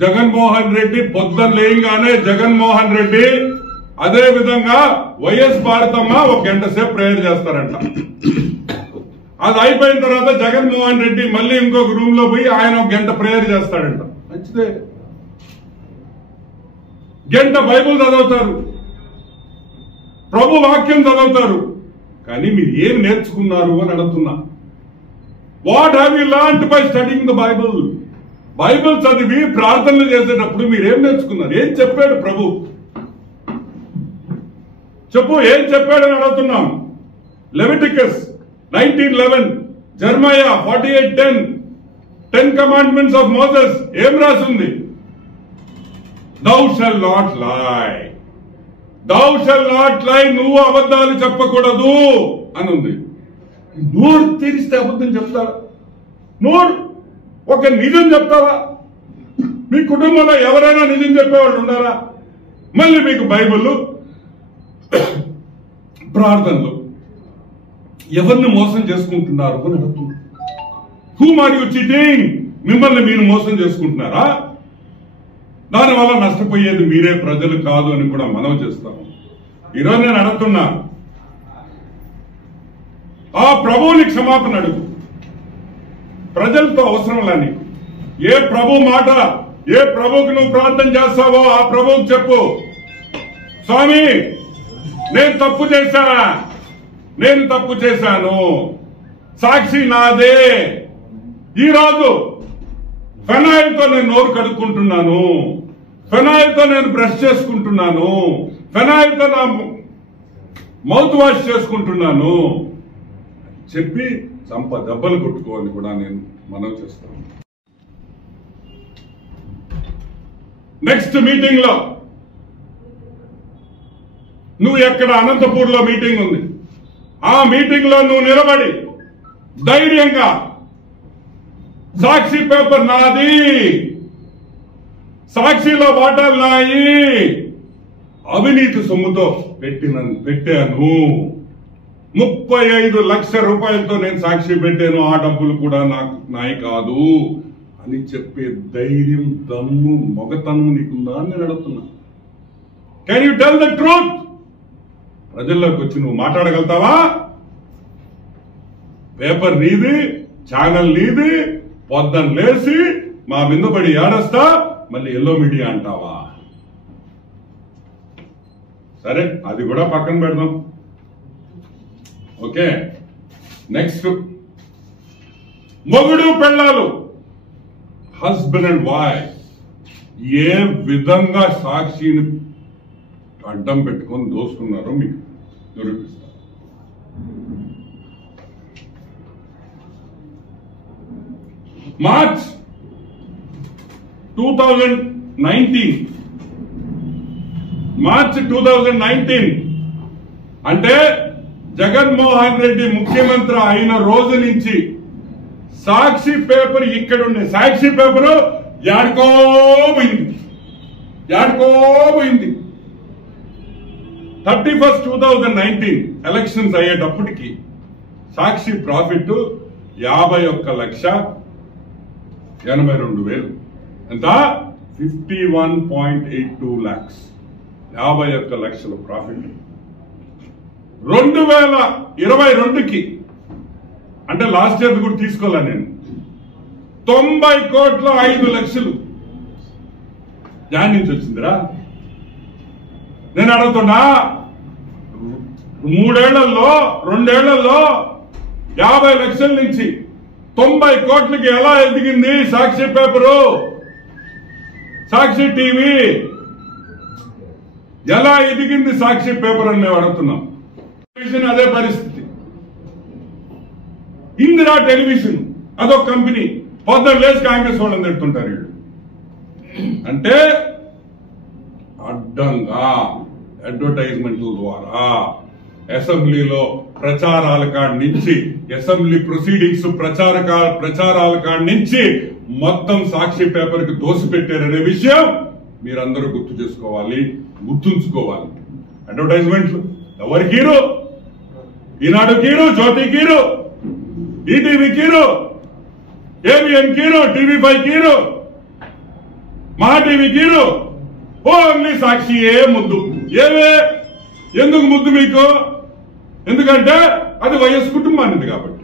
జగన్మోహన్ రెడ్డి పొద్దున లేయంగానే జగన్మోహన్ రెడ్డి అదే విధంగా వైఎస్ భారతమ్మ 1 గంట సేపు ప్రేయర్ చేస్తారంట. అది అయిపోయిన తర్వాత జగన్మోహన్ రెడ్డి మళ్ళీ ఇంకొక రూమ్ లో పోయి ఆయన 1 గంట ప్రేయర్ చేస్తాడంట. మంచిదే, గంట బైబుల్ చదువుతారు, ప్రభు వాక్యం చదువుతారు. కానీ మీరు ఏం నేర్చుకున్నారు అని అడుగుతున్నా. What have you learned by studying the Bible? Bible చదివి ప్రార్థనలు చేసేటప్పుడు మీరేం నేర్చుకున్నారు? ఏం చెప్పాడు ప్రభు? చెప్పు, ఏం చెప్పాడని అడుగుతున్నాం. లెవిటికస్ 19:11, జెర్మయా 48:10, 10 కమాండ్మెంట్స్ ఆఫ్ మోసెస్ ఏం రాసింది? Thou shall not lie. Thou shall not lie. నువ్వు అబద్ధాలు చెప్పకూడదు అని ఉంది. నోరు తెరిస్తే అబద్ధం చెప్తారా? నోరు ఒక నిజం చెప్తావా? మీ కుటుంబంలో ఎవరైనా నిజం చెప్పేవాళ్ళు ఉన్నారా? మళ్ళీ మీకు బైబిల్, ప్రార్థనలు. ఎవరిని మోసం చేసుకుంటున్నారు అని అడుగుతున్నారు. Whom are you cheating? మిమ్మల్ని మీరు మోసం చేసుకుంటున్నారా? దానివల్ల నష్టపోయేది మీరే, ప్రజలు కాదు అని కూడా మనం చేస్తాము. ఈరోజు నేను అడుగుతున్నా, ఆ ప్రభువుని క్షమాపణ అడుగు. ప్రజలతో అవసరం లేని ఏ ప్రభు మాట, ఏ ప్రభువుకి నువ్వు ప్రార్థన చేస్తావో ఆ ప్రభువుకి చెప్పు, స్వామి నేను తప్పు చేశాను, సాక్షి నాదే. ఈరోజు ఫెనాయిల్తో నేను నోరు కడుక్కుంటున్నాను, ఫెనాయిల్తో నేను బ్రష్ చేసుకుంటున్నాను, ఫెనాయిల్తో నా మౌత్ వాష్ చేసుకుంటున్నాను చెప్పి దెబ్బలు కొట్టుకోవాలని కూడా నేను మనవి చేస్తాను. నెక్స్ట్ మీటింగ్ లో నువ్వు ఎక్కడ అనంతపూర్ లో మీటింగ్ ఉంది, ఆ మీటింగ్ లో నువ్వు నిలబడి ధైర్యంగా సాక్షి పేపర్ నాది, సాక్షిలో వాటాలు నాయి, అవినీతి సొమ్ముతో పెట్టాను, 35 లక్షల రూపాయలతో నేను సాక్షి పెట్టాను, ఆ డబ్బులు కూడా నాయి కాదు అని చెప్పే ధైర్యం, దమ్ము, మొగతనం నీకుందా అని నేను అడుగుతున్నా. Can you tell the truth? ప్రజల్లోకి వచ్చి నువ్వు మాట్లాడగలుగుతావా? పేపర్ నీది, ఛానల్ నీది, పొద్దున లేసి మా మీద పడి ఏడస్తా మళ్ళీ ఎల్లో మీడియా అంటావా? సరే, అది కూడా పక్కన పెడదాం. ఓకే, నెక్స్ట్ మొగుడు పెళ్ళాలు, హస్బెండ్ అండ్ వైఫ్ ఏ విధంగా సాక్షిని అడ్డం పెట్టుకొని దోసుకున్నారో మీకు నిరూపిస్తారు. మార్చ్ 2019 అంటే జగన్మోహన్ రెడ్డి ముఖ్యమంత్రి అయిన రోజు నుంచి సాక్షి పేపర్ ఇక్కడ ఉండే సాక్షి పేపరు యాడుకోపోయింది. 31st 2019 ఎలక్షన్స్ అయ్యేటప్పటికి సాక్షి ప్రాఫిట్ 51,82,000. ఎంత? 51.82 lakhs. 51 లక్షల ప్రాఫిట్. 2022కి అంటే లాస్ట్ ఇయర్ కూడా తీసుకోలే నేను, 90 కోట్ల 5 లక్షలు దాని నుంచి వచ్చిందిరా. నేను అడుగుతున్నా, 2 ఏళ్లలో 50 లక్షల నుంచి 90 కోట్లకి ఎలా ఎదిగింది సాక్షి పేపరు, సాక్షి టీవీ ఎలా ఎదిగింది సాక్షి పేపర్ అని మేము అడుగుతున్నాం. టెలివిజన్ అదే పరిస్థితి. ఇందిరా టెలివిజన్ అదొక కంపెనీ, పొద్దున్న లేచి కాంగ్రెస్ వాళ్ళని తిడుతుంటారు వీళ్ళు. అంటే అడ్డంగా అడ్వర్టైజ్మెంట్ల ద్వారా అసెంబ్లీలో ప్రచారాల కాడి నుంచి, అసెంబ్లీ ప్రొసీడింగ్స్ ప్రచారాల కాడి నుంచి మొత్తం సాక్షి పేపర్ కి దోసిపెట్టారనే విషయం మీరందరూ గుర్తుంచుకోవాలి. అడ్వర్టైజ్మెంట్లు ఎవరికి hero? Eenadu hero, Jyothi hero, ETV hero, ABN hero, TV5 hero, Maha టీవీకి ఓన్లీ సాక్షియే ముద్దు. ఎందుకు ముద్దు మీకు? ఎందుకంటే అది వైఎస్ కుటుంబానిది కాబట్టి.